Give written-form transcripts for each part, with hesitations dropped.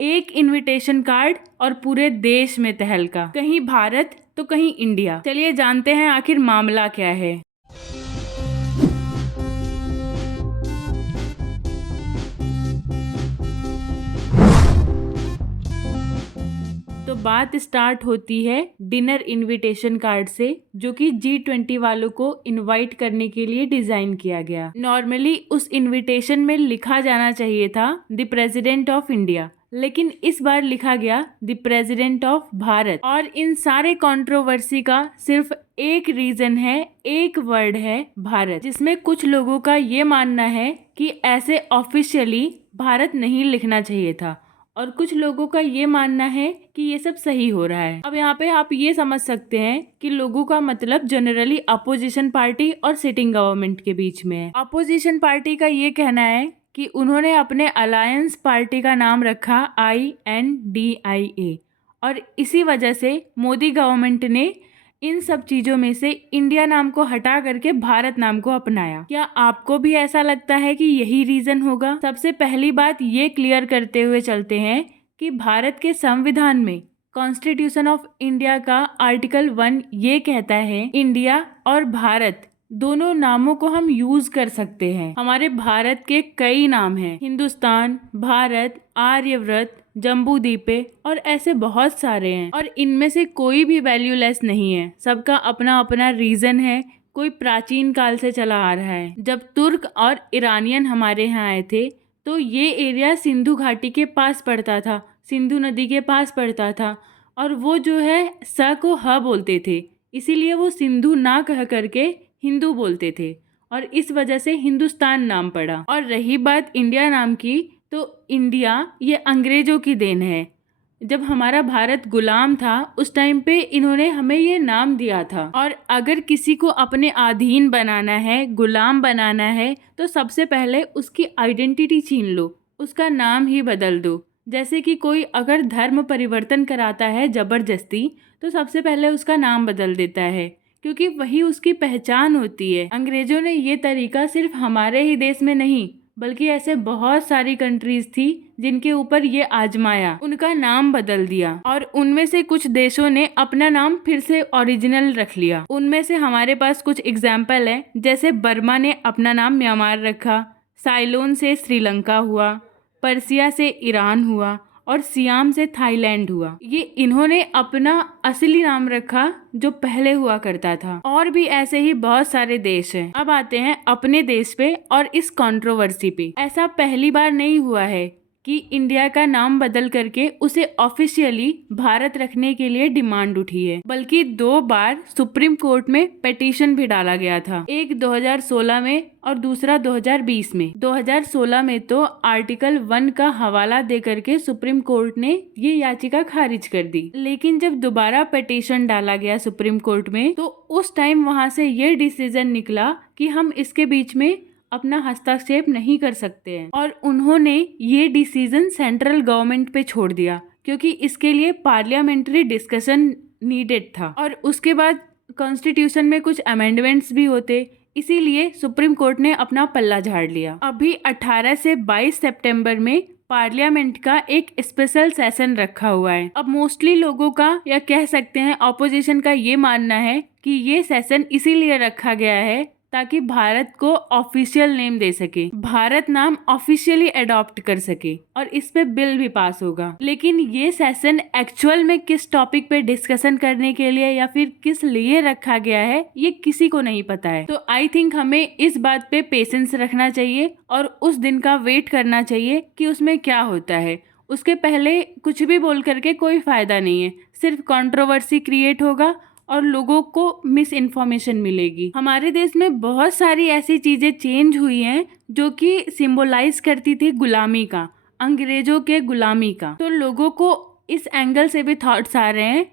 एक invitation card और पूरे देश में तहलका, कहीं भारत तो कहीं इंडिया। चलिए जानते हैं आखिर मामला क्या है। तो बात स्टार्ट होती है डिनर इनविटेशन कार्ड से, जो कि G20 वालों को इनवाइट करने के लिए डिजाइन किया गया। नॉर्मली उस इनविटेशन में लिखा जाना चाहिए था द प्रेसिडेंट ऑफ इंडिया, लेकिन इस बार लिखा गया द प्रेसिडेंट ऑफ भारत। और इन सारे कंट्रोवर्सी का सिर्फ एक रीजन है, एक वर्ड है, भारत, जिसमें कुछ लोगों का ये मानना है कि ऐसे ऑफिशियली भारत नहीं लिखना चाहिए था, और कुछ लोगों का ये मानना है कि ये सब सही हो रहा है। अब यहाँ पे आप ये समझ सकते हैं कि लोगों का मतलब जनरली अपोजिशन पार्टी और सिटिंग गवर्नमेंट के बीच में है। अपोजिशन पार्टी का ये कहना है कि उन्होंने अपने अलायंस पार्टी का नाम रखा INDIA, और इसी वजह से मोदी गवर्नमेंट ने इन सब चीजों में से इंडिया नाम को हटा करके भारत नाम को अपनाया। क्या आपको भी ऐसा लगता है कि यही रीजन होगा? सबसे पहली बात ये क्लियर करते हुए चलते हैं कि भारत के संविधान में कॉन्स्टिट्यूशन ऑफ इंडिया का आर्टिकल 1 ये कहता है इंडिया और भारत दोनों नामों को हम यूज कर सकते हैं। हमारे भारत के कई नाम हैं, हिंदुस्तान, भारत, आर्यव्रत, जम्बू द्वीपे और ऐसे बहुत सारे हैं, और इनमें से कोई भी वैल्यूलेस नहीं है। सबका अपना अपना रीजन है, कोई प्राचीन काल से चला आ रहा है। जब तुर्क और ईरानियन हमारे यहाँ आए थे तो ये एरिया सिंधु घाटी के पास पड़ता था, सिंधु नदी के पास पड़ता था, और वो जो है स को ह बोलते थे, इसीलिए वो सिंधु ना कह करके हिंदू बोलते थे, और इस वजह से हिंदुस्तान नाम पड़ा। और रही बात इंडिया नाम की, तो इंडिया ये अंग्रेजों की देन है। जब हमारा भारत गुलाम था उस टाइम पे इन्होंने हमें ये नाम दिया था, और अगर किसी को अपने अधीन बनाना है, गुलाम बनाना है, तो सबसे पहले उसकी आइडेंटिटी छीन लो, उसका नाम ही बदल दो। जैसे कि कोई अगर धर्म परिवर्तन कराता है जबरदस्ती, तो सबसे पहले उसका नाम बदल देता है, क्योंकि वही उसकी पहचान होती है। अंग्रेजों ने ये तरीका सिर्फ हमारे ही देश में नहीं, बल्कि ऐसे बहुत सारी कंट्रीज थी जिनके ऊपर ये आजमाया, उनका नाम बदल दिया, और उनमें से कुछ देशों ने अपना नाम फिर से ओरिजिनल रख लिया। उनमें से हमारे पास कुछ एग्जाम्पल है, जैसे बर्मा ने अपना नाम म्यांमार रखा, साइलोन से श्रीलंका हुआ, पर्सिया से ईरान हुआ, और सियाम से थाईलैंड हुआ। ये इन्होंने अपना असली नाम रखा जो पहले हुआ करता था। और भी ऐसे ही बहुत सारे देश हैं। अब आते हैं अपने देश पे और इस कंट्रोवर्सी पे। ऐसा पहली बार नहीं हुआ है कि इंडिया का नाम बदल करके उसे ऑफिशियली भारत रखने के लिए डिमांड उठी है, बल्कि 2 बार सुप्रीम कोर्ट में पिटीशन भी डाला गया था, एक 2016 में और दूसरा 2020 में। 2016 में तो आर्टिकल 1 का हवाला दे करके सुप्रीम कोर्ट ने ये याचिका खारिज कर दी, लेकिन जब दोबारा पिटीशन डाला गया सुप्रीम कोर्ट में, तो उस टाइम वहां से ये डिसीजन निकला कि हम इसके बीच में अपना हस्तक्षेप नहीं कर सकते हैं, और उन्होंने ये डिसीजन सेंट्रल गवर्नमेंट पे छोड़ दिया, क्योंकि इसके लिए पार्लियामेंट्री डिस्कशन नीडेड था, और उसके बाद कॉन्स्टिट्यूशन में कुछ अमेंडमेंट्स भी होते, इसीलिए सुप्रीम कोर्ट ने अपना पल्ला झाड़ लिया। अभी 18 से 22 सितंबर में पार्लियामेंट का एक स्पेशल सेशन रखा हुआ है। अब मोस्टली लोगों का, या कह सकते हैं ऑपोजिशन का, ये मानना है कि ये सेशन इसीलिए रखा गया है ताकि भारत को ऑफिशियल नेम दे सके, भारत नाम ऑफिशियली अडॉप्ट कर सके, और इस पे बिल भी पास होगा। लेकिन ये सेशन एक्चुअल में किस टॉपिक पे डिस्कशन करने के लिए या फिर किस लिए रखा गया है, ये किसी को नहीं पता है। तो आई थिंक हमें इस बात पे पेशेंस रखना चाहिए और उस दिन का वेट करना चाहिए कि उसमें क्या होता है। उसके पहले कुछ भी बोल करके कोई फायदा नहीं है, सिर्फ कंट्रोवर्सी क्रिएट होगा और लोगों को मिस इन्फॉर्मेशन मिलेगी। हमारे देश में बहुत सारी ऐसी चीजें चेंज हुई हैं जो कि सिंबलाइज करती थी गुलामी का, अंग्रेजों के गुलामी का। तो लोगों को इस एंगल से भी थॉट्स आ रहे हैं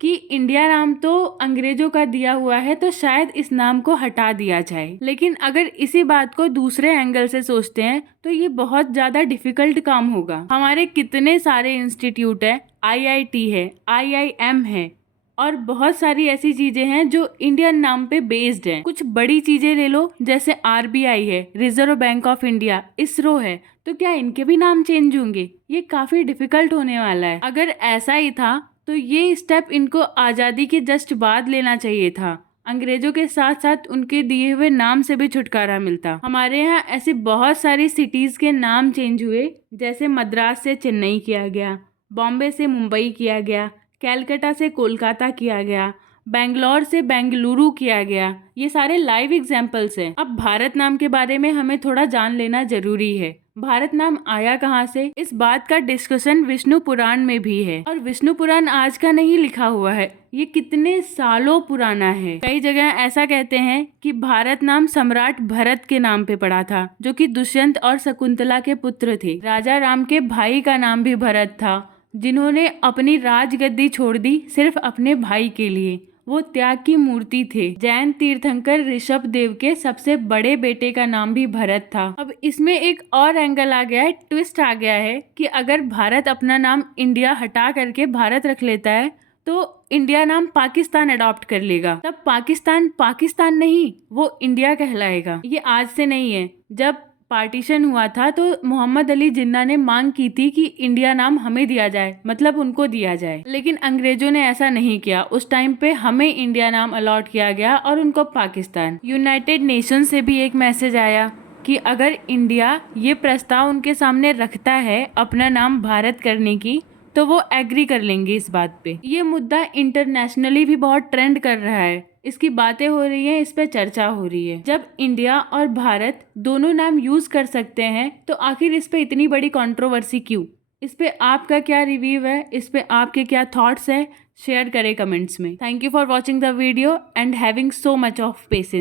कि इंडिया नाम तो अंग्रेजों का दिया हुआ है, तो शायद इस नाम को हटा दिया जाए। लेकिन अगर इसी बात को दूसरे एंगल से सोचते हैं तो ये बहुत ज्यादा डिफिकल्ट काम होगा। हमारे कितने सारे इंस्टीट्यूट है, IIT है, IIM है, और बहुत सारी ऐसी चीजें हैं जो इंडियन नाम पे बेस्ड हैं। कुछ बड़ी चीजें ले लो, जैसे आरबीआई है, reserve bank of India, ISRO है, तो क्या इनके भी नाम चेंज होंगे? ये काफी डिफिकल्ट होने वाला है। अगर ऐसा ही था तो ये स्टेप इनको आजादी के जस्ट बाद लेना चाहिए था। अंग्रेजों के साथ साथ उनके दिए हुए नाम से भी छुटकारा मिलता। हमारे यहाँ ऐसी बहुत सारी सिटीज के नाम चेंज हुए, जैसे मद्रास से चेन्नई किया गया, बॉम्बे से मुंबई किया गया, कैलकाटा से कोलकाता किया गया, बेंगलोर से बेंगलुरु किया गया। ये सारे लाइव एग्जाम्पल्स हैं। अब भारत नाम के बारे में हमें थोड़ा जान लेना जरूरी है। भारत नाम आया कहाँ से, इस बात का डिस्कशन विष्णु पुराण में भी है। और विष्णु पुराण आज का नहीं लिखा हुआ है, ये कितने सालों पुराना है। कई जगह ऐसा कहते हैं कि भारत नाम सम्राट भरत के नाम पे पड़ा था, जो कि दुष्यंत और शकुंतला के पुत्र थे। राजा राम के भाई का नाम भी भरत था, जिन्होंने अपनी राजगद्दी छोड़ दी सिर्फ अपने भाई के लिए। वो त्याग की मूर्ति थे। जैन तीर्थंकर ऋषभ देव के सबसे बड़े बेटे का नाम भी भरत था। अब इसमें एक और एंगल आ गया है, ट्विस्ट आ गया है कि अगर भारत अपना नाम इंडिया हटा करके भारत रख लेता है तो इंडिया नाम पाकिस्तान अडॉप्ट कर लेगा, तब पाकिस्तान पाकिस्तान नहीं, वो इंडिया कहलाएगा। ये आज से नहीं है। जब पार्टीशन हुआ था तो मोहम्मद अली जिन्ना ने मांग की थी कि इंडिया नाम हमें दिया जाए, मतलब उनको दिया जाए, लेकिन अंग्रेजों ने ऐसा नहीं किया। उस टाइम पे हमें इंडिया नाम अलॉट किया गया और उनको पाकिस्तान। यूनाइटेड नेशन से भी एक मैसेज आया कि अगर इंडिया ये प्रस्ताव उनके सामने रखता है अपना नाम भारत करने की, तो वो एग्री कर लेंगे इस बात पे। ये मुद्दा इंटरनेशनली भी बहुत ट्रेंड कर रहा है, इसकी बातें हो रही हैं, इस पे चर्चा हो रही है। जब इंडिया और भारत दोनों नाम यूज कर सकते हैं तो आखिर इस पे इतनी बड़ी कंट्रोवर्सी क्यों? इस पे आपका क्या रिव्यू है, इस पे आपके क्या थॉट्स हैं, शेयर करें कमेंट्स में। Thank you for watching the video and having so much of patience.